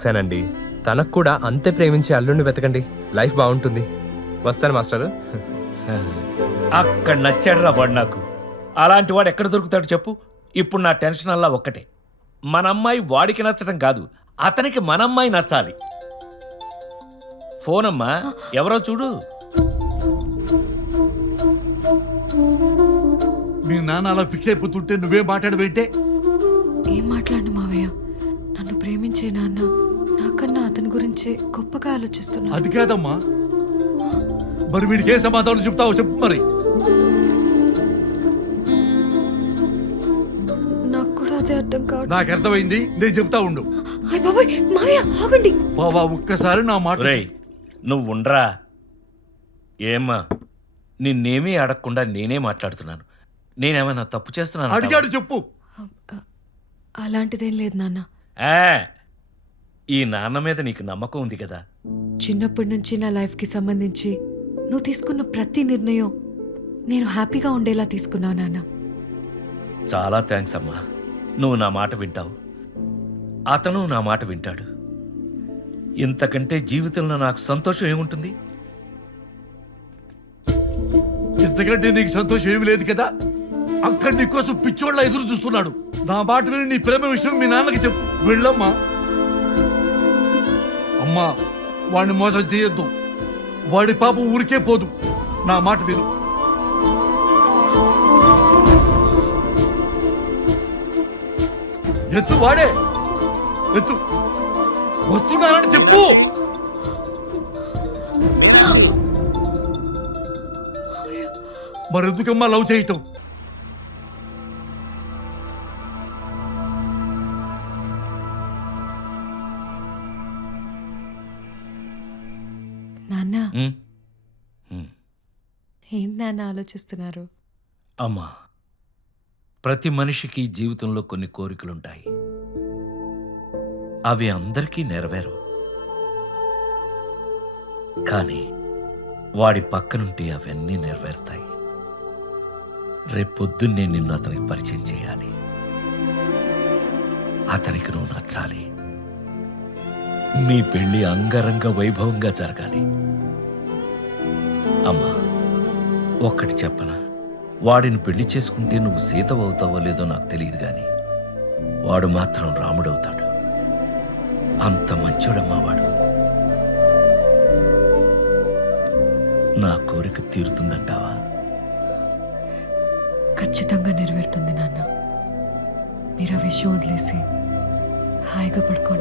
సరేనండి తనకు కూడా అంతే ప్రేమించే అల్లుడిని వెతకండి. లైఫ్ బాగుంటుంది. వస్తాను మాస్టర్. అక్కడ నచ్చాడురా వాడు నాకు. అలాంటి వాడు ఎక్కడ దొరుకుతాడు చెప్పు. ఇప్పుడు నా టెన్షన్ అల్లా ఒక్కటే. మన అమ్మాయి వాడికి నచ్చడం కాదు. అతనికి మన అమ్మాయి నచ్చాలి. ఫోన్ అమ్మా ఎవరో చూడు. మీ నాన్న అలా ఫిక్స్ అయిపోతుంటే నువ్వే మాట్లాడవేంటే? ఏం మాట్లాడు మావయ్య. నన్ను ప్రేమించే నాన్న నాకన్నా అతని గురించే గొప్పగా ఆలోచిస్తున్నా అది కాదమ్మా. మరి వీడికి ఏ సమాధానం చెప్తావో చెప్పు మరి. నాకు కూడా అదే అర్థం కావడం నాకు అర్థమైంది. నేను చెప్తా ఉండు. అయ్య బాబాయ్ మావయ్య ఆగండి. బాబా ఒక్కసారి నా మాట రేయ్ నువ్వు ఉండరా ఏమ్మా నిన్నేమీ అడగకుండా నేనే మాట్లాడుతున్నాను. నేనేమైనా తప్పు చేస్తున్నాను అడిగాడు చెప్పు. అలాంటిదేం లేదు నాన్న. ఈ నాన్న మీద నీకు నమ్మకం ఉంది కదా? చిన్నప్పటి నుంచి నా లైఫ్కి సంబంధించి నువ్వు తీసుకున్న ప్రతి నిర్ణయం నేను హ్యాపీగా ఉండేలా తీసుకున్నావు నాన్న. చాలా థ్యాంక్స్ అమ్మా. నువ్వు నా మాట వింటావు. అతను నా మాట వింటాడు. ఇంతకంటే జీవితంలో నాకు సంతోషం ఏముంటుంది? ఇంతకంటే నీకు సంతోషం ఏమి లేదు కదా? అక్కడ నీకోసం పిచ్చోళ్ళ ఎదురు చూస్తున్నాడు. నా మాట విని నీ ప్రేమ విషయం మీ నాన్నకి చెప్పు. వెళ్ళమ్మా. అమ్మా వాడిని మోసం చేయొద్దు. వాడి పాపం ఊరికే పోదు. నా మాట విను. ఎత్తు వాడే. ఎత్తు. వస్తున్నానని చెప్పు. మరెందుకమ్మా లవ్ చేయటం? నాన్న? ఏంటి నాన్న ఆలోచిస్తున్నారు? అమ్మా ప్రతి మనిషికి జీవితంలో కొన్ని కోరికలుంటాయి. అవి అందరికీ నెరవేరు కానీ వాడి పక్కనుంటే అవన్నీ నెరవేరుతాయి. రేపొద్దున్నే నిన్ను అతనికి పరిచయం చేయాలి. అతనికి నువ్వు నచ్చాలి. మీ పెళ్ళి అంగరంగ వైభవంగా జరగాలి. ఒక్కటి చెప్పనా? వాడిని పెళ్ళి చేసుకుంటే నువ్వు సీతవవుతావో లేదో నాకు తెలియదు గాని వాడు మాత్రం రాముడవుతాడు. అంత మంచోడమ్మా వాడు. నా కోరిక తీరుతుందంటావా? ఖచ్చితంగా నెరవేరుతుంది నాన్న. మీరు ఆ విషయం వదిలేసి హాయిగా పడుకోండి.